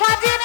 Claudine.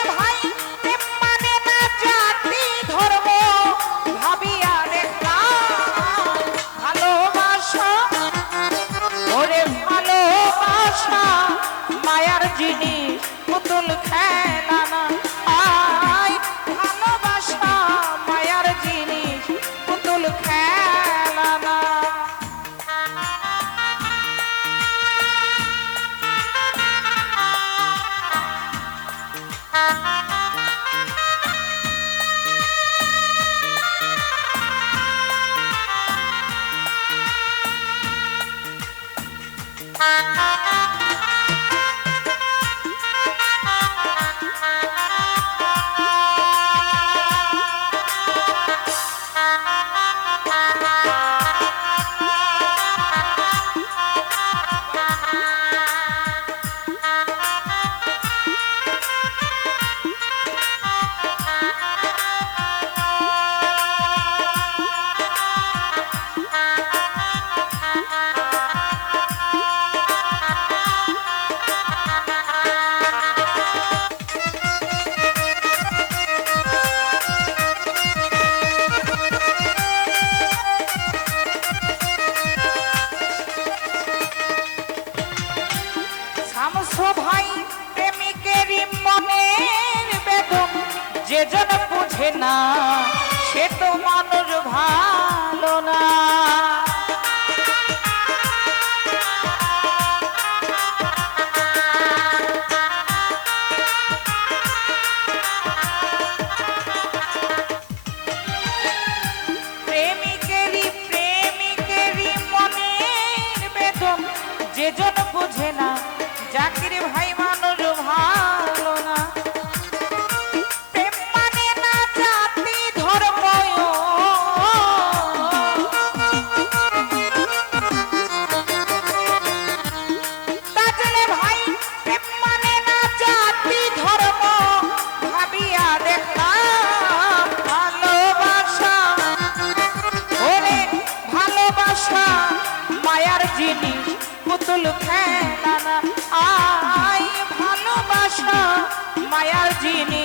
সে বুঝে না সে তো মানুষ ভালো না। ফুল আয় ভালোবাসা মায়ার জিনিস।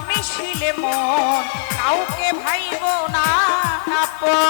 মিশিলে মন কাউকে ভাইব না আপন